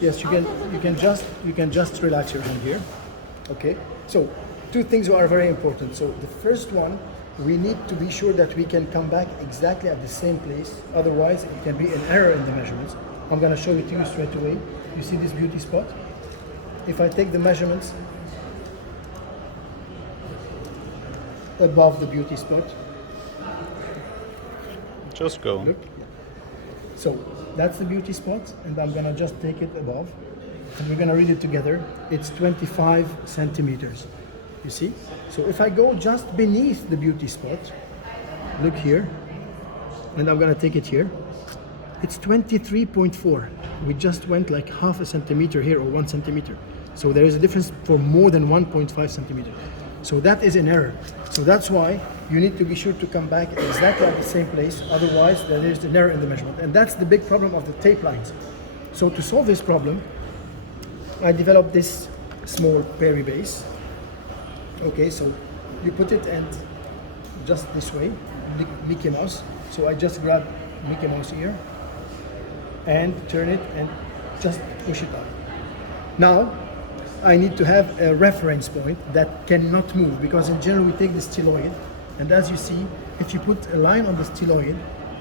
Yes, you can just relax your hand here. Okay. So two things are very important. So the first one, we need to be sure that we can come back exactly at the same place. Otherwise, it can be an error in the measurements. I'm going to show it to you straight away. You see this beauty spot? If I take the measurements above the beauty spot, just go. look. So that's the beauty spot, and I'm gonna just take it above, and we're gonna read it together. It's 25 centimeters. You see? So if I go just beneath the beauty spot, look here, and I'm gonna take it here. It's 23.4. We just went like half a centimeter here, or 1 centimeter. So there is a difference for more than 1.5 centimeters. So that is an error. So that's why you need to be sure to come back exactly at the same place. Otherwise, there is an error in the measurement. And that's the big problem of the tape lines. So to solve this problem, I developed this small Perry base. Okay, so you put it and just this way, Mickey Mouse. So I just grab Mickey Mouse here and turn it and just push it up. Now, I need to have a reference point that cannot move, because in general we take the styloid, and as you see, if you put a line on the styloid,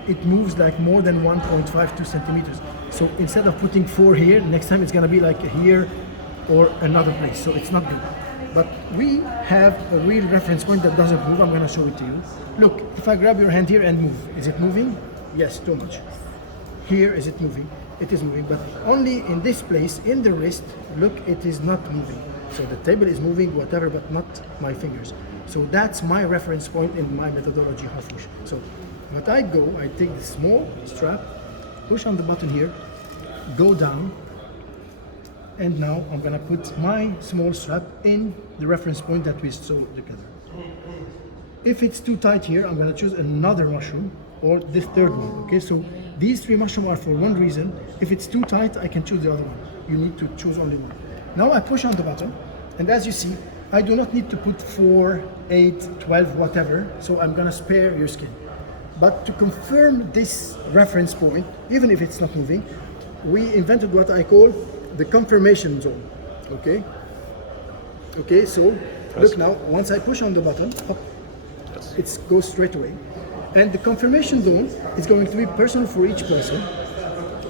it moves like more than 1.52 centimeters. So instead of putting 4 here, next time it's gonna be like here or another place, so it's not good. But we have a real reference point that doesn't move. I'm gonna show it to you. Look, if I grab your hand here and move, is it moving? Yes, too much. Here, is it moving? It is moving, but only in this place, in the wrist, look, it is not moving. So the table is moving, whatever, but not my fingers. So that's my reference point in my methodology, half push. So what I go, I take the small strap, push on the button here, go down, and now I'm gonna put my small strap in the reference point that we saw together. If it's too tight here, I'm gonna choose another mushroom, or this third one, okay? So these 3 mushrooms are for one reason. If it's too tight, I can choose the other one. You need to choose only one. Now I push on the button, and as you see, I do not need to put 4, 8, 12, whatever, so I'm gonna spare your skin. But to confirm this reference point, even if it's not moving, we invented what I call the confirmation zone, okay? Okay, so look now, once I push on the button, up, it goes straight away. And the confirmation zone is going to be personal for each person.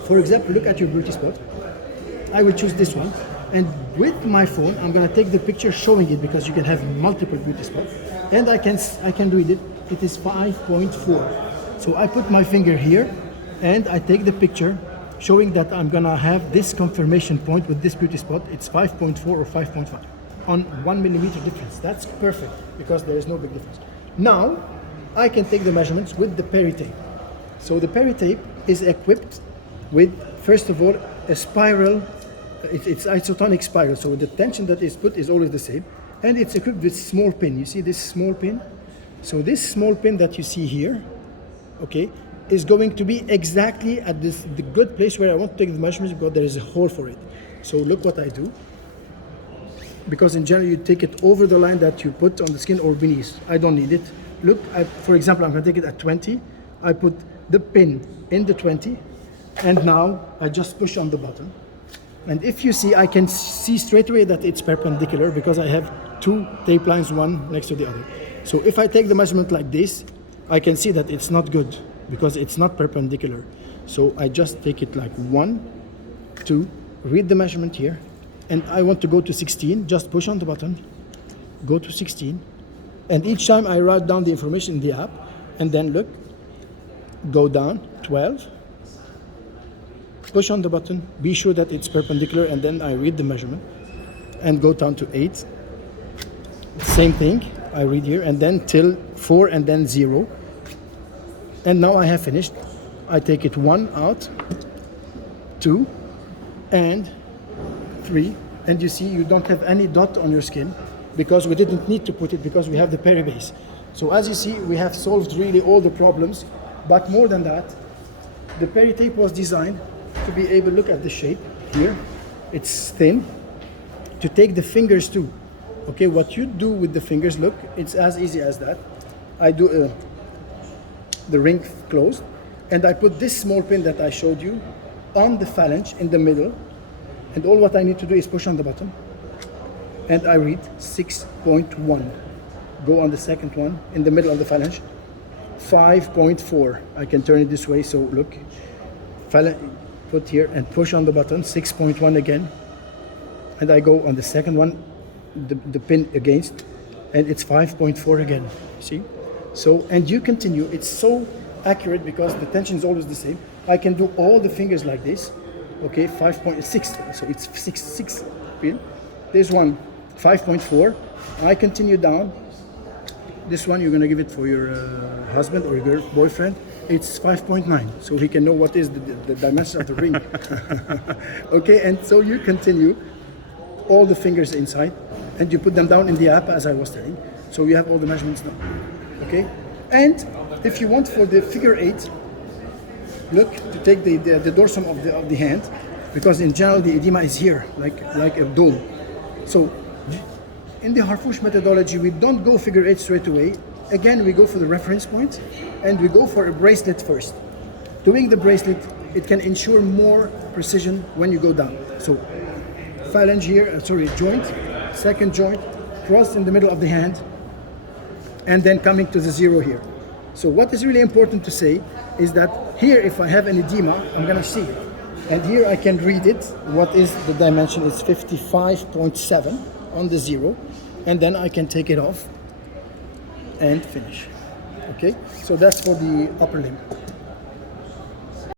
For example, look at your beauty spot. I will choose this one. And with my phone, I'm gonna take the picture showing it, because you can have multiple beauty spots. And I can read it. It is 5.4. So I put my finger here and I take the picture showing that I'm gonna have this confirmation point with this beauty spot. It's 5.4 or 5.5 on 1 millimeter difference. That's perfect, because there is no big difference. Now, I can take the measurements with the Perry tape. So the Perry tape is equipped with, first of all, a spiral. It's isotonic spiral, so the tension that is put is always the same. And it's equipped with small pin. You see this small pin? So this small pin that you see here, okay, is going to be exactly at the good place where I want to take the measurements, because there is a hole for it. So look what I do. Because in general you take it over the line that you put on the skin or beneath. I don't need it. Look, for example, I'm going to take it at 20. I put the pin in the 20, and now I just push on the button. And if you see, I can see straight away that it's perpendicular, because I have 2 tape lines, one next to the other. So if I take the measurement like this, I can see that it's not good, because it's not perpendicular. So I just take it like 1, 2, read the measurement here, and I want to go to 16, just push on the button, go to 16, and each time I write down the information in the app, and then look, go down, 12, push on the button, be sure that it's perpendicular, and then I read the measurement, and go down to 8, same thing, I read here, and then till 4, and then 0, and now I have finished. I take it 1 out, 2, and 3, and you see you don't have any dot on your skin, because we didn't need to put it, because we have the Perry base. So as you see, we have solved really all the problems, but more than that, the Perry tape was designed to be able to look at the shape here. It's thin, to take the fingers too. Okay, what you do with the fingers, look, it's as easy as that. I do the ring closed, and I put this small pin that I showed you on the phalange in the middle, And all what I need to do is push on the button, and I read 6.1. Go on the second one, in the middle of the phalange, 5.4. I can turn it this way, so look. Put here and push on the button, 6.1 again. And I go on the second one, the pin against, and it's 5.4 again, see? So, and you continue, it's so accurate because the tension is always the same. I can do all the fingers like this, okay, 5.6, so it's 6 pin. This one, 5.4. I continue down. This one, you're gonna give it for your husband or your boyfriend. It's 5.9, so he can know what is the dimension of the ring. Okay, and so you continue all the fingers inside, and you put them down in the app as I was telling. So you have all the measurements now. Okay, and if you want for the figure 8, look to take the dorsum of the hand, because in general the edema is here, like a dome. So in the Harfouche methodology, we don't go figure 8 straight away. Again, we go for the reference point, and we go for a bracelet first. Doing the bracelet, it can ensure more precision when you go down. So phalange here, joint, second joint, cross in the middle of the hand, and then coming to the 0 here. So what is really important to say is that here, if I have an edema, I'm gonna see it. And here I can read it. What is the dimension? It's 55.7 on the 0. And then I can take it off and finish. Okay, so that's for the upper limb.